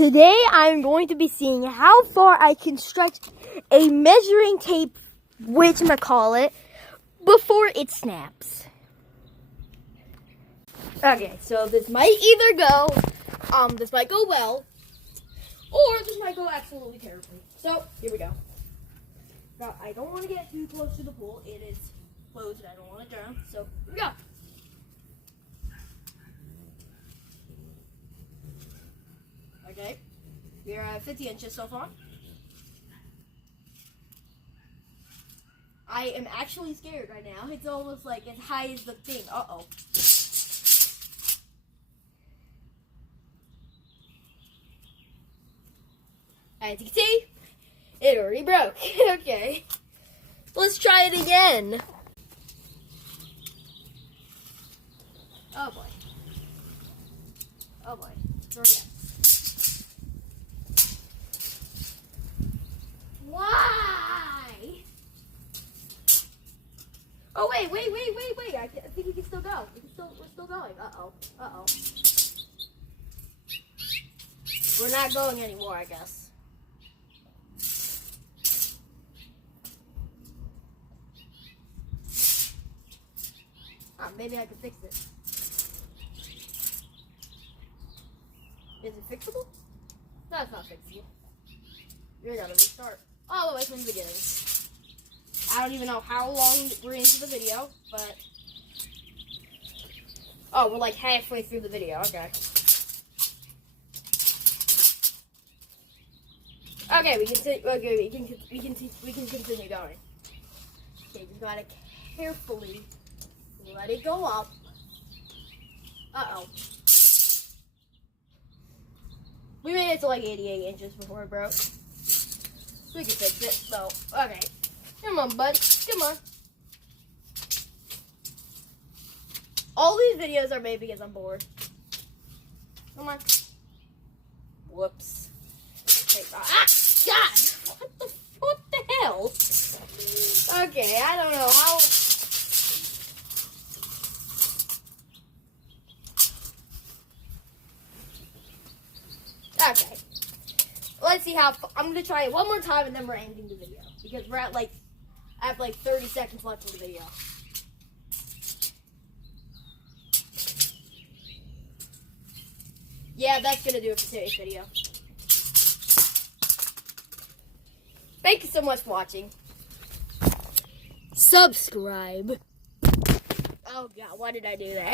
Today I'm going to be seeing how far I can stretch a measuring tape, whatchamacallit, before it snaps. Okay, so this might either this might go well, or this might go absolutely terribly. So, here we go. Now, I don't want to get too close to the pool. It is closed and I don't want to drown, so here we go. Okay, we are at 50 inches so far. I am actually scared right now. It's almost like as high as the thing. Uh-oh. As you can see, it already broke. Okay. Let's try it again. Oh boy. Oh boy. Throw it out. Why? Oh wait. I think we can still go. We're still going. Uh-oh. We're not going anymore, I guess. Maybe I can fix it. Is it fixable? No, it's not fixable. You're gonna restart all the way from the beginning. I don't even know how long we're into the video, but... Oh, we're like halfway through the video. Okay. Okay, we can continue going. Okay, just gotta carefully let it go up. Uh-oh. We made it to like 88 inches before it broke. We can fix it, so, okay. Come on, bud. Come on. All these videos are made because I'm bored. Come on. Whoops. Okay, God! What the hell? Okay, I don't know how... Okay. Let's see how... I'm going to try it one more time and then we're ending the video. Because we're at like... I have like 30 seconds left of the video. Yeah, that's going to do it for today's video. Thank you so much for watching. Subscribe. Oh God, why did I do that?